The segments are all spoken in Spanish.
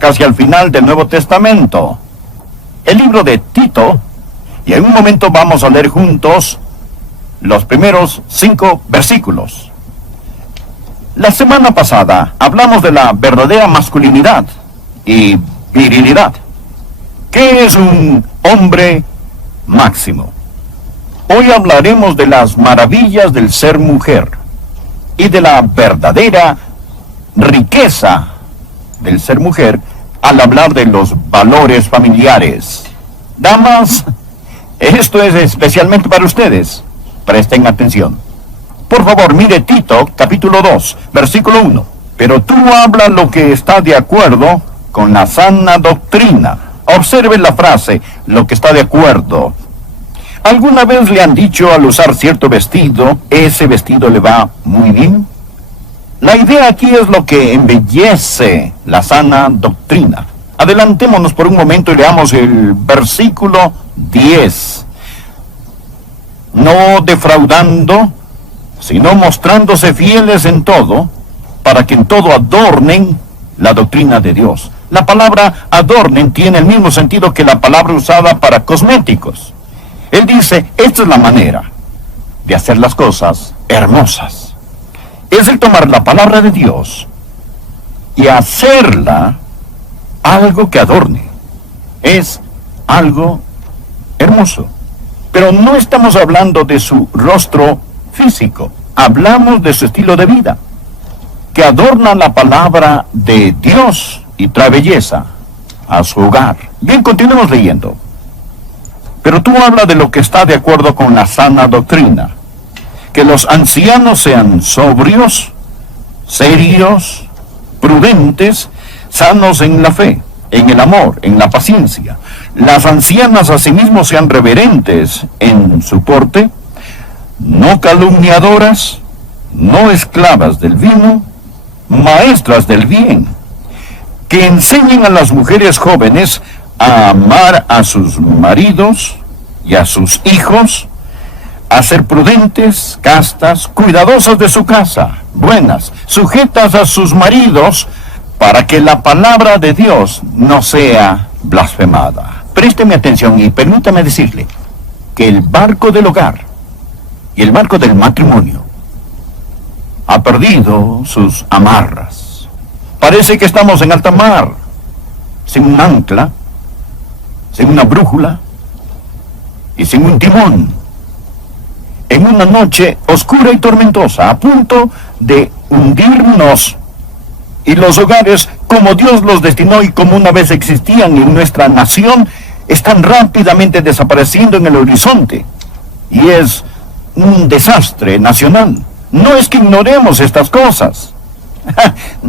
casi al final del Nuevo Testamento, el libro de Tito, y en un momento vamos a leer juntos los primeros 5 versículos. La semana pasada hablamos de la verdadera masculinidad y virilidad. ¿Qué es un hombre máximo? Hoy hablaremos de las maravillas del ser mujer y de la verdadera riqueza del ser mujer al hablar de los valores familiares. Damas, esto es especialmente para ustedes. Presten atención. Por favor, mire Tito, capítulo 2, versículo 1. Pero tú habla lo que está de acuerdo con la sana doctrina. Observe la frase, lo que está de acuerdo. ¿Alguna vez le han dicho al usar cierto vestido, ese vestido le va muy bien? La idea aquí es lo que embellece la sana doctrina. Adelantémonos por un momento y leamos el versículo 10. No defraudando, sino mostrándose fieles en todo, para que en todo adornen la doctrina de Dios. La palabra adornen tiene el mismo sentido que la palabra usada para cosméticos. Él dice, esta es la manera de hacer las cosas hermosas. Es el tomar la palabra de Dios y hacerla algo que adorne. Es algo hermoso. Pero no estamos hablando de su rostro físico. Hablamos de su estilo de vida, que adorna la palabra de Dios y trae belleza a su hogar. Bien, continuemos leyendo. Pero tú habla de lo que está de acuerdo con la sana doctrina. Que los ancianos sean sobrios, serios, prudentes, sanos en la fe, en el amor, en la paciencia. Las ancianas asimismo sean reverentes en su porte, no calumniadoras, no esclavas del vino, maestras del bien, que enseñen a las mujeres jóvenes a amar a sus maridos y a sus hijos, a ser prudentes, castas, cuidadosas de su casa, buenas, sujetas a sus maridos, para que la palabra de Dios no sea blasfemada. Présteme atención y permítame decirle que el barco del hogar y el barco del matrimonio ha perdido sus amarras. Parece que estamos en alta mar, sin un ancla, sin una brújula y sin un timón, en una noche oscura y tormentosa, a punto de hundirnos. Y los hogares, como Dios los destinó y como una vez existían en nuestra nación, están rápidamente desapareciendo en el horizonte. Y es un desastre nacional. No es que ignoremos estas cosas.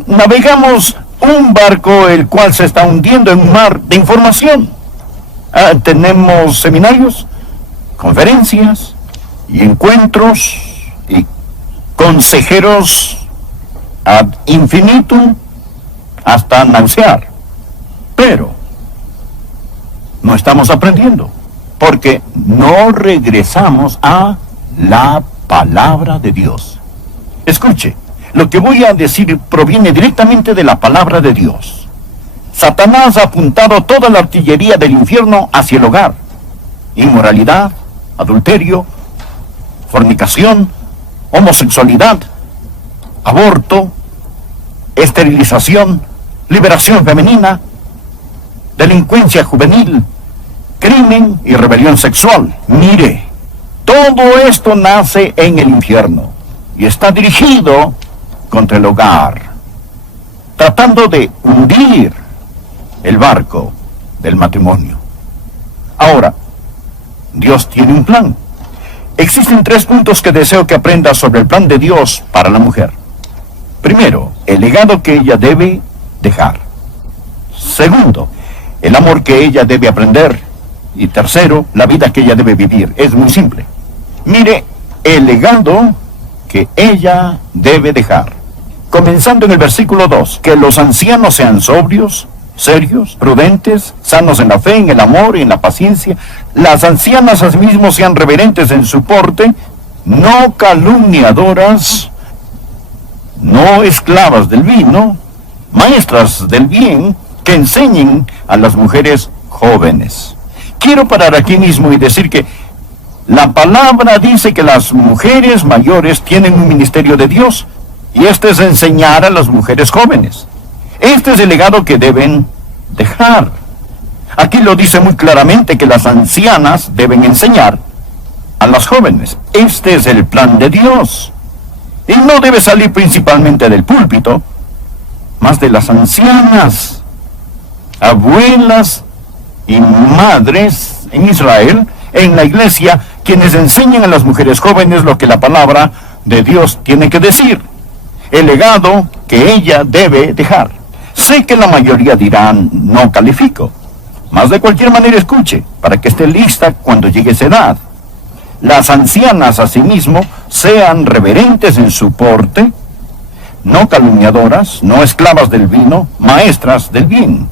Navegamos un barco el cual se está hundiendo en un mar de información. Tenemos seminarios, conferencias y encuentros y consejeros ad infinitum hasta nausear. Pero no estamos aprendiendo porque no regresamos a la palabra de Dios. Escuche, lo que voy a decir proviene directamente de la palabra de Dios. Satanás ha apuntado toda la artillería del infierno hacia el hogar. Inmoralidad, adulterio, fornicación, homosexualidad, aborto, esterilización, liberación femenina, delincuencia juvenil, crimen y rebelión sexual. Mire, todo esto nace en el infierno y está dirigido contra el hogar, tratando de hundir el barco del matrimonio. Ahora, Dios tiene un plan. Existen 3 puntos que deseo que aprenda sobre el plan de Dios para la mujer. Primero, el legado que ella debe dejar. Segundo, el amor que ella debe aprender. Y tercero, la vida que ella debe vivir. Es muy simple. Mire, el legado que ella debe dejar. Comenzando en el versículo 2, que los ancianos sean sobrios, serios, prudentes, sanos en la fe, en el amor y en la paciencia. Las ancianas asimismo sean reverentes en su porte, no calumniadoras, no esclavas del vino, maestras del bien, que enseñen a las mujeres jóvenes. Quiero parar aquí mismo y decir que la palabra dice que las mujeres mayores tienen un ministerio de Dios, y este es enseñar a las mujeres jóvenes. Este es el legado que deben dejar. Aquí lo dice muy claramente que las ancianas deben enseñar a las jóvenes. Este es el plan de Dios. Y no debe salir principalmente del púlpito, más de las ancianas, abuelas y madres en Israel, en la iglesia, quienes enseñan a las mujeres jóvenes lo que la palabra de Dios tiene que decir, el legado que ella debe dejar. Sé que la mayoría dirán, no califico, mas de cualquier manera escuche, para que esté lista cuando llegue esa edad. Las ancianas, asimismo, sean reverentes en su porte, no calumniadoras, no esclavas del vino, maestras del bien.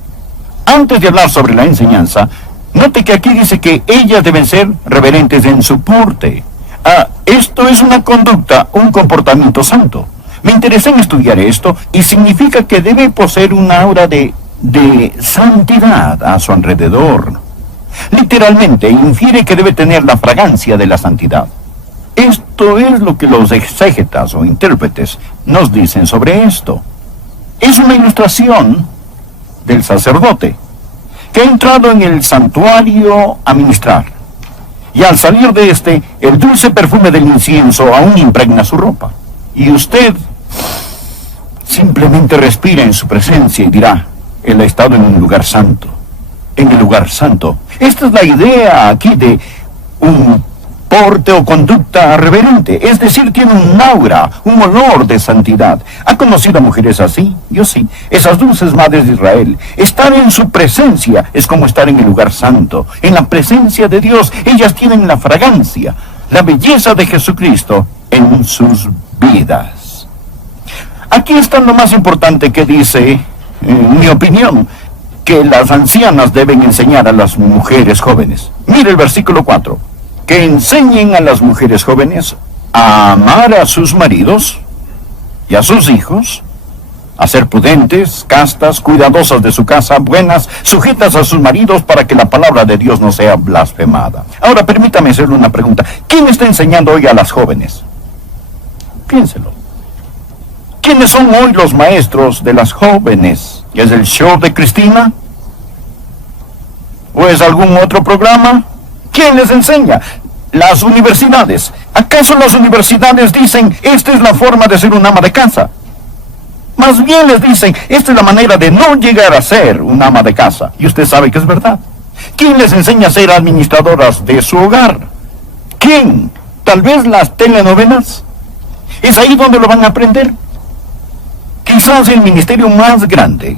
Antes de hablar sobre la enseñanza, note que aquí dice que ellas deben ser reverentes en su porte. Esto es una conducta, un comportamiento santo. Me interesé en estudiar esto y significa que debe poseer una aura de santidad a su alrededor. Literalmente infiere que debe tener la fragancia de la santidad. Esto es lo que los exégetas o intérpretes nos dicen sobre esto. Es una ilustración del sacerdote que ha entrado en el santuario a ministrar. Y al salir de este, el dulce perfume del incienso aún impregna su ropa. Y usted simplemente respira en su presencia y dirá, él ha estado en un lugar santo. En el lugar santo. Esta es la idea aquí de un porte o conducta reverente. Es decir, tiene un aura, un olor de santidad. ¿Ha conocido a mujeres así? Yo sí. Esas dulces madres de Israel. Estar en su presencia es como estar en el lugar santo. En la presencia de Dios, ellas tienen la fragancia, la belleza de Jesucristo en sus vidas. Aquí está lo más importante que dice, en mi opinión, que las ancianas deben enseñar a las mujeres jóvenes. Mire el versículo 4. Que enseñen a las mujeres jóvenes a amar a sus maridos y a sus hijos, a ser prudentes, castas, cuidadosas de su casa, buenas, sujetas a sus maridos para que la palabra de Dios no sea blasfemada. Ahora permítame hacerle una pregunta. ¿Quién está enseñando hoy a las jóvenes? Piénselo. ¿Quiénes son hoy los maestros de las jóvenes? ¿Es el show de Cristina? ¿O es algún otro programa? ¿Quién les enseña? Las universidades. ¿Acaso las universidades dicen, esta es la forma de ser un ama de casa? Más bien les dicen, esta es la manera de no llegar a ser un ama de casa. Y usted sabe que es verdad. ¿Quién les enseña a ser administradoras de su hogar? ¿Quién? ¿Tal vez las telenovelas? ¿Es ahí donde lo van a aprender? Quizás el ministerio más grande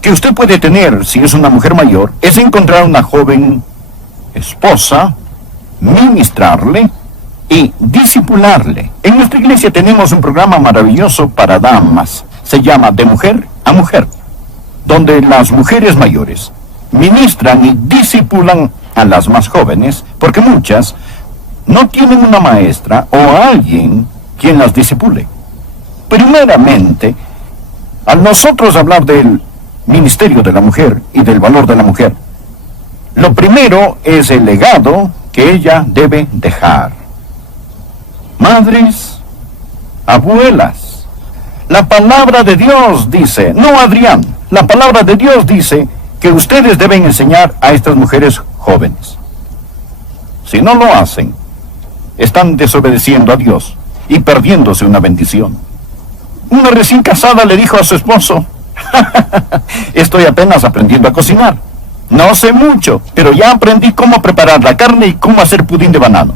que usted puede tener si es una mujer mayor es encontrar una joven esposa, ministrarle y discipularle. En nuestra iglesia tenemos un programa maravilloso para damas. Se llama De Mujer a Mujer, donde las mujeres mayores ministran y discipulan a las más jóvenes, porque muchas no tienen una maestra o alguien quien las discipule. Primeramente, al nosotros hablar del ministerio de la mujer y del valor de la mujer, lo primero es el legado que ella debe dejar. Madres, abuelas, la palabra de Dios dice, no Adrián, la palabra de Dios dice que ustedes deben enseñar a estas mujeres jóvenes. Si no lo hacen, están desobedeciendo a Dios y perdiéndose una bendición. Una recién casada le dijo a su esposo, estoy apenas aprendiendo a cocinar. No sé mucho, pero ya aprendí cómo preparar la carne y cómo hacer pudín de banano.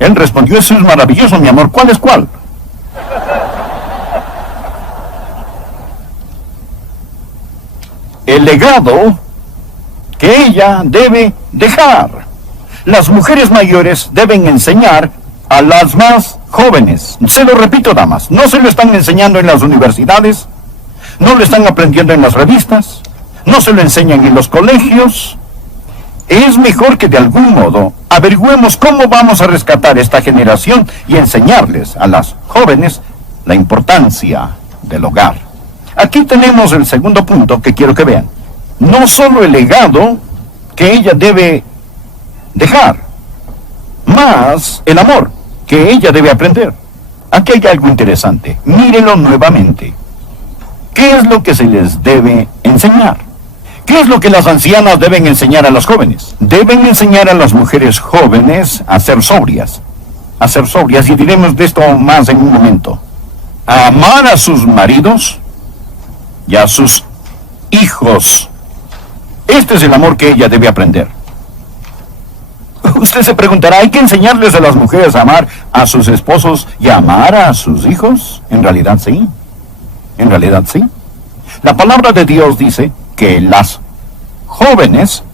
Él respondió, eso es maravilloso, mi amor, ¿cuál es cuál? El legado que ella debe dejar. Las mujeres mayores deben enseñar a las más jóvenes. Se lo repito, damas, no se lo están enseñando en las universidades, no lo están aprendiendo en las revistas, no se lo enseñan en los colegios. Es mejor que de algún modo averigüemos cómo vamos a rescatar esta generación y enseñarles a las jóvenes la importancia del hogar. Aquí tenemos el segundo punto que quiero que vean. No solo el legado que ella debe dejar, más el amor que ella debe aprender. Aquí hay algo interesante. Mírenlo nuevamente. ¿Qué es lo que se les debe enseñar? ¿Qué es lo que las ancianas deben enseñar a las jóvenes? Deben enseñar a las mujeres jóvenes a ser sobrias. A ser sobrias, y diremos de esto más en un momento. A amar a sus maridos y a sus hijos. Este es el amor que ella debe aprender. Usted se preguntará, ¿hay que enseñarles a las mujeres a amar a sus esposos y a amar a sus hijos? En realidad sí. En realidad sí. La palabra de Dios dice que las jóvenes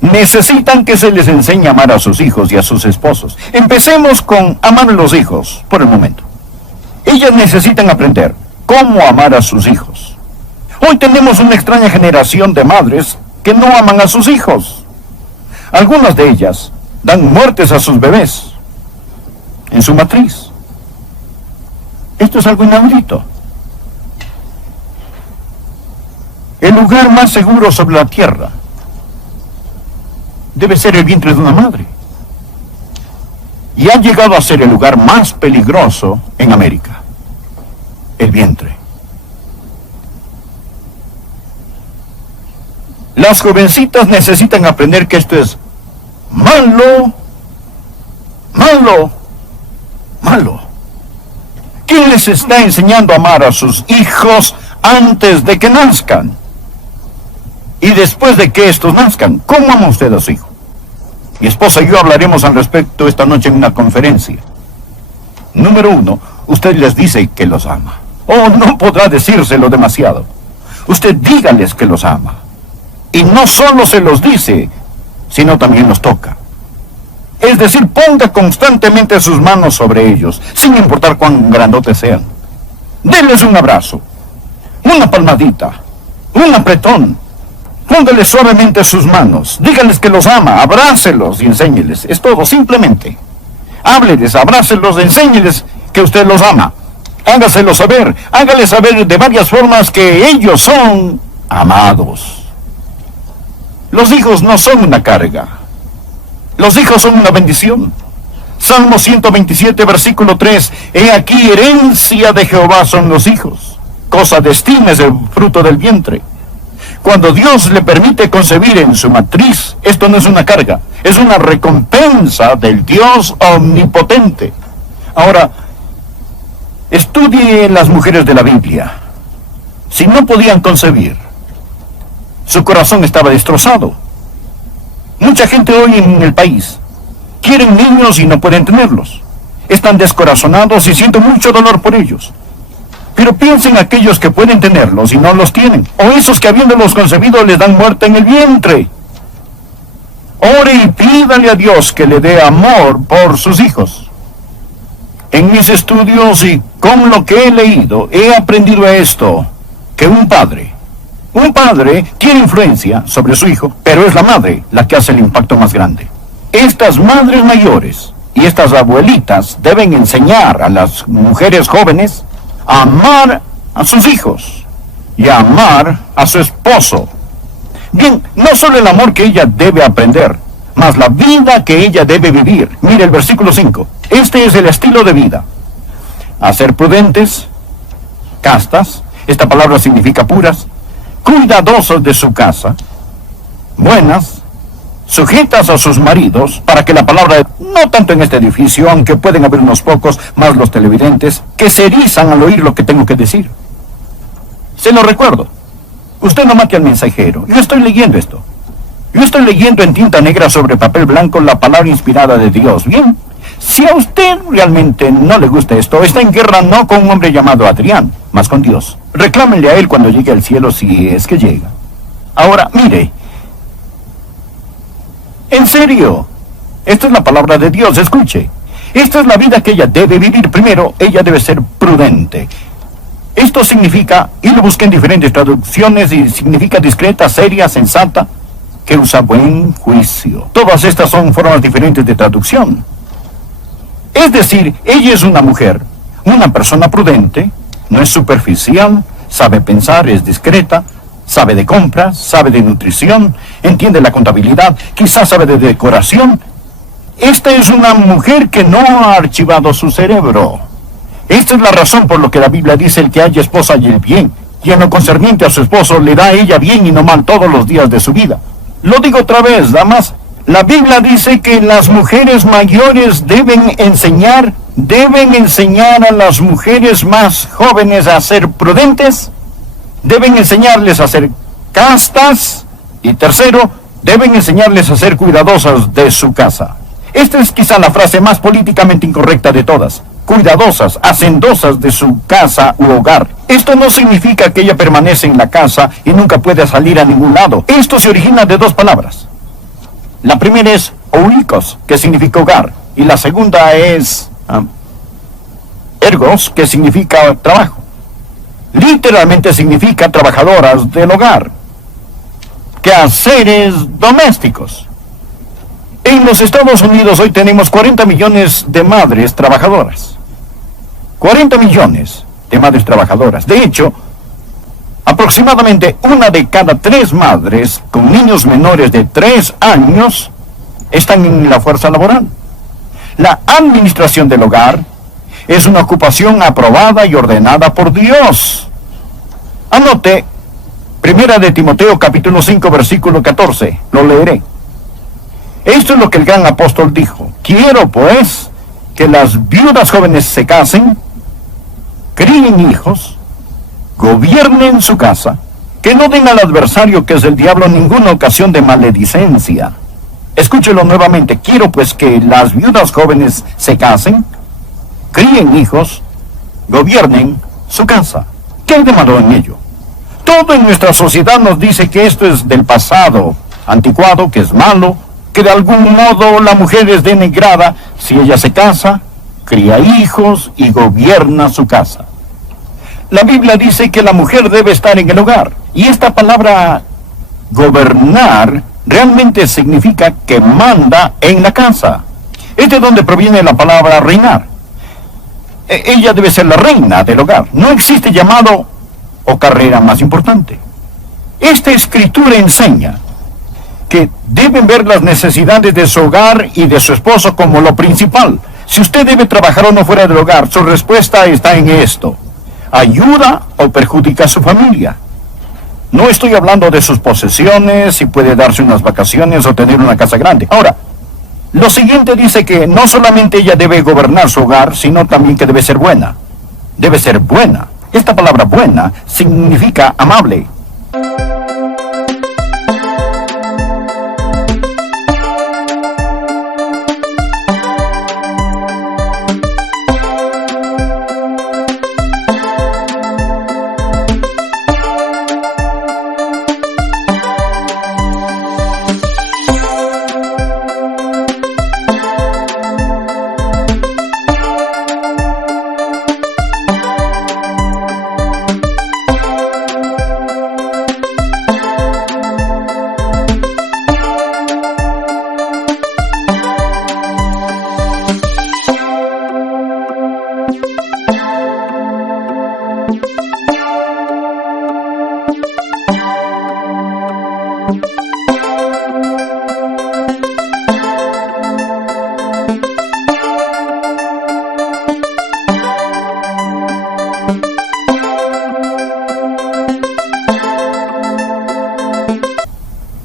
necesitan que se les enseñe a amar a sus hijos y a sus esposos. Empecemos con amar a los hijos, por el momento. Ellas necesitan aprender cómo amar a sus hijos. Hoy tenemos una extraña generación de madres que no aman a sus hijos. Algunas de ellas dan muertes a sus bebés en su matriz. Esto es algo inaudito. El lugar más seguro sobre la tierra debe ser el vientre de una madre. Y ha llegado a ser el lugar más peligroso en América. El vientre. Las jovencitas necesitan aprender que esto es malo, malo, malo. ¿Quién les está enseñando a amar a sus hijos antes de que nazcan? Y después de que estos nazcan, ¿cómo ama usted a su hijo? Mi esposa y yo hablaremos al respecto esta noche en una conferencia. Número 1, usted les dice que los ama. Oh, no podrá decírselo demasiado. Usted dígales que los ama. Y no solo se los dice, sino también los toca. Es decir, ponga constantemente sus manos sobre ellos, sin importar cuán grandotes sean. Denles un abrazo, una palmadita, un apretón. Póngales suavemente sus manos, díganles que los ama, abrácelos y enséñeles. Es todo, simplemente. Hábleles, abrácelos, enséñeles que usted los ama. Hágaselo saber, hágales saber de varias formas que ellos son amados. Los hijos no son una carga. Los hijos son una bendición. Salmo 127, versículo 3. He aquí, herencia de Jehová son los hijos. Cosa de estima es el fruto del vientre. Cuando Dios le permite concebir en su matriz, esto no es una carga, es una recompensa del Dios omnipotente. Ahora, estudie las mujeres de la Biblia. Si no podían concebir, su corazón estaba destrozado. Mucha gente hoy en el país quieren niños y no pueden tenerlos. Están descorazonados y sienten mucho dolor por ellos. Pero piensen aquellos que pueden tenerlos y no los tienen, o esos que habiéndolos concebido les dan muerte en el vientre. Ore y pídale a Dios que le dé amor por sus hijos. En mis estudios y con lo que he leído, he aprendido esto, que un padre tiene influencia sobre su hijo, pero es la madre la que hace el impacto más grande. Estas madres mayores y estas abuelitas deben enseñar a las mujeres jóvenes a amar a sus hijos y a amar a su esposo. Bien, no solo el amor que ella debe aprender, mas la vida que ella debe vivir. Mire el versículo 5. Este es el estilo de vida. A ser prudentes, castas, esta palabra significa puras, cuidadosos de su casa, buenas, sujetas a sus maridos, para que la palabra, no tanto en este edificio, aunque pueden haber unos pocos, más los televidentes, que se erizan al oír lo que tengo que decir. Se lo recuerdo. Usted no mate al mensajero. Yo estoy leyendo esto. Yo estoy leyendo en tinta negra sobre papel blanco la palabra inspirada de Dios. Bien, si a usted realmente no le gusta esto, está en guerra no con un hombre llamado Adrián, mas con Dios. Reclámenle a él cuando llegue al cielo, si es que llega. Ahora, mire, en serio, esta es la palabra de Dios, escuche. Esta es la vida que ella debe vivir. Primero, ella debe ser prudente. Esto significa, y lo busqué en diferentes traducciones, y significa discreta, seria, sensata, que usa buen juicio. Todas estas son formas diferentes de traducción. Es decir, ella es una mujer, una persona prudente, no es superficial, sabe pensar, es discreta, sabe de compras, sabe de nutrición, entiende la contabilidad, quizás sabe de decoración. Esta es una mujer que no ha archivado su cerebro. Esta es la razón por lo que la Biblia dice: el que haya esposa haya el bien, y en lo concerniente a su esposo le da a ella bien y no mal todos los días de su vida. Lo digo otra vez, damas, la Biblia dice que las mujeres mayores deben enseñar a las mujeres más jóvenes a ser prudentes, deben enseñarles a ser castas, y tercero, deben enseñarles a ser cuidadosas de su casa. Esta es quizá la frase más políticamente incorrecta de todas: cuidadosas, hacendosas de su casa u hogar. Esto no significa que ella permanece en la casa y nunca puede salir a ningún lado. Esto se origina de dos palabras. La primera es oikos, que significa hogar, y la segunda es ergos, que significa trabajo. Literalmente significa trabajadoras del hogar, quehaceres domésticos. En los Estados Unidos hoy tenemos 40 millones de madres trabajadoras. 40 millones de madres trabajadoras. De hecho, aproximadamente 1 de cada 3 madres con niños menores de 3 años están en la fuerza laboral. La administración del hogar es una ocupación aprobada y ordenada por Dios. Anote 1 de Timoteo capítulo 5 versículo 14. Lo leeré. Esto es lo que el gran apóstol dijo: quiero pues que las viudas jóvenes se casen, críen hijos, gobiernen su casa, que no den al adversario, que es el diablo, ninguna ocasión de maledicencia. Escúchelo nuevamente: quiero pues que las viudas jóvenes se casen, críen hijos, gobiernen su casa. ¿Qué hay de malo en ello? Todo en nuestra sociedad nos dice que esto es del pasado, anticuado, que es malo, que de algún modo la mujer es denigrada si ella se casa, cría hijos y gobierna su casa. La Biblia dice que la mujer debe estar en el hogar, y esta palabra gobernar realmente significa que manda en la casa. Es de donde proviene la palabra reinar. Ella debe ser la reina del hogar. No existe llamado o carrera más importante. Esta escritura enseña que deben ver las necesidades de su hogar y de su esposo como lo principal. Si usted debe trabajar o no fuera del hogar, su respuesta está en esto: ¿ayuda o perjudica a su familia? No estoy hablando de sus posesiones, si puede darse unas vacaciones o tener una casa grande. Ahora, lo siguiente dice que no solamente ella debe gobernar su hogar, sino también que debe ser buena. Debe ser buena. Esta palabra buena significa amable.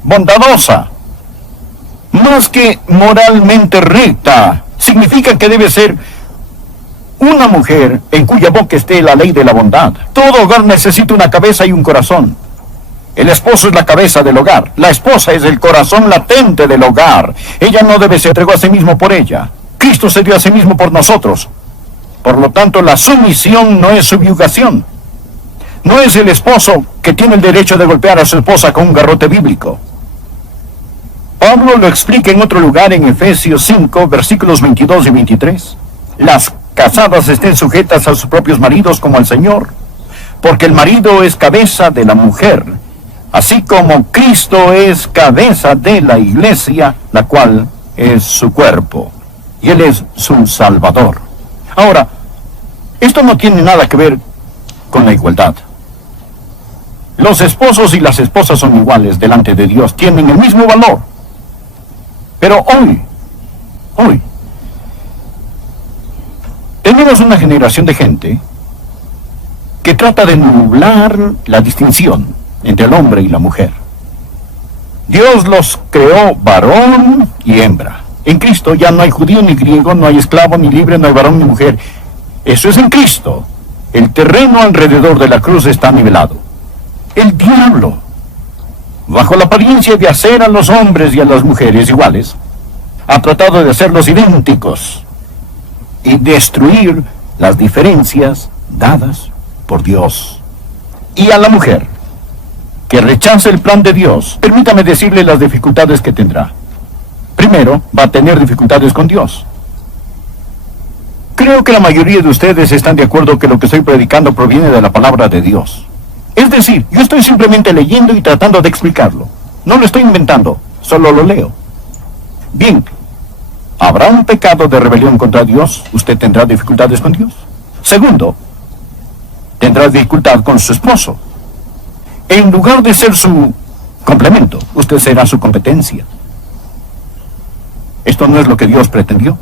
Bondadosa, más que moralmente recta, significa que debe ser una mujer en cuya boca esté la ley de la bondad. Todo hogar necesita una cabeza y un corazón. El esposo es la cabeza del hogar, la esposa es el corazón latente del hogar. Ella no debe ser entregó a sí mismo por ella. Cristo se dio a sí mismo por nosotros. Por lo tanto, la sumisión no es subyugación. No es el esposo que tiene el derecho de golpear a su esposa con un garrote bíblico. Pablo lo explica en otro lugar en Efesios 5, versículos 22 y 23. Las casadas estén sujetas a sus propios maridos como al Señor, porque el marido es cabeza de la mujer, así como Cristo es cabeza de la iglesia, la cual es su cuerpo, y Él es su Salvador. Ahora, esto no tiene nada que ver con la igualdad. Los esposos y las esposas son iguales delante de Dios, tienen el mismo valor. Pero hoy, tenemos una generación de gente que trata de nublar la distinción entre el hombre y la mujer. Dios los creó varón y hembra. En Cristo ya no hay judío ni griego, no hay esclavo ni libre, no hay varón ni mujer. Eso es en Cristo. El terreno alrededor de la cruz está nivelado. El diablo, bajo la apariencia de hacer a los hombres y a las mujeres iguales, ha tratado de hacerlos idénticos y destruir las diferencias dadas por Dios. Y a la mujer que rechace el plan de Dios, permítame decirle las dificultades que tendrá. Primero, va a tener dificultades con Dios. Creo que la mayoría de ustedes están de acuerdo que lo que estoy predicando proviene de la palabra de Dios. Es decir, yo estoy simplemente leyendo y tratando de explicarlo. No lo estoy inventando, solo lo leo. Bien, ¿habrá un pecado de rebelión contra Dios? ¿Usted tendrá dificultades con Dios? Segundo, tendrá dificultad con su esposo. En lugar de ser su complemento, usted será su competencia. Esto no es lo que Dios pretendió.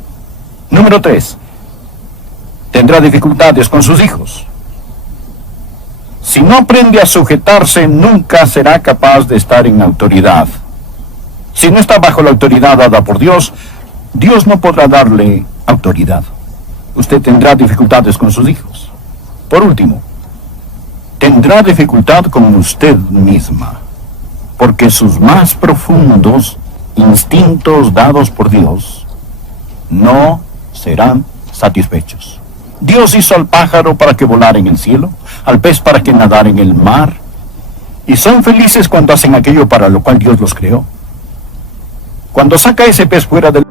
Número 3. Tendrá dificultades con sus hijos. Si no aprende a sujetarse, nunca será capaz de estar en autoridad. Si no está bajo la autoridad dada por Dios, Dios no podrá darle autoridad. Usted tendrá dificultades con sus hijos. Por último, tendrá dificultad con usted misma, porque sus más profundos instintos dados por Dios no serán satisfechos. Dios hizo al pájaro para que volara en el cielo, al pez para que nadara en el mar, y son felices cuando hacen aquello para lo cual Dios los creó. Cuando saca ese pez fuera del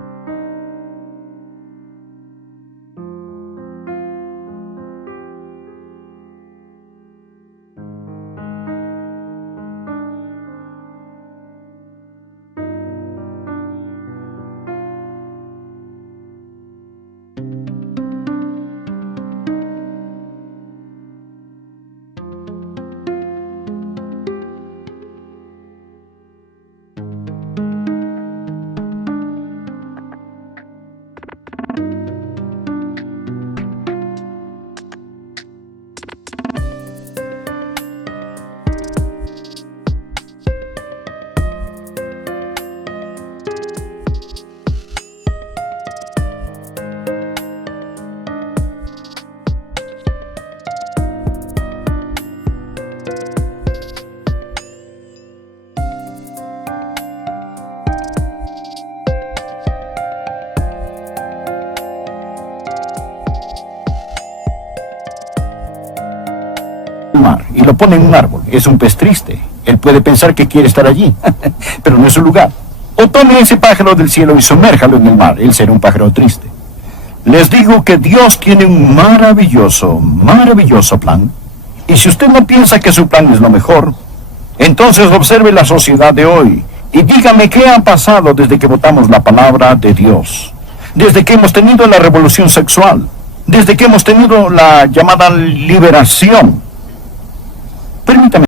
mar y lo pone en un árbol, es un pez triste. Él puede pensar que quiere estar allí, pero no es su lugar. O tome ese pájaro del cielo y sumérjalo en el mar, él será un pájaro triste. Les digo que Dios tiene un maravilloso plan. Y si usted no piensa que su plan es lo mejor, entonces observe la sociedad de hoy y dígame qué ha pasado desde que votamos la palabra de Dios, desde que hemos tenido la revolución sexual, desde que hemos tenido la llamada liberación. Permítame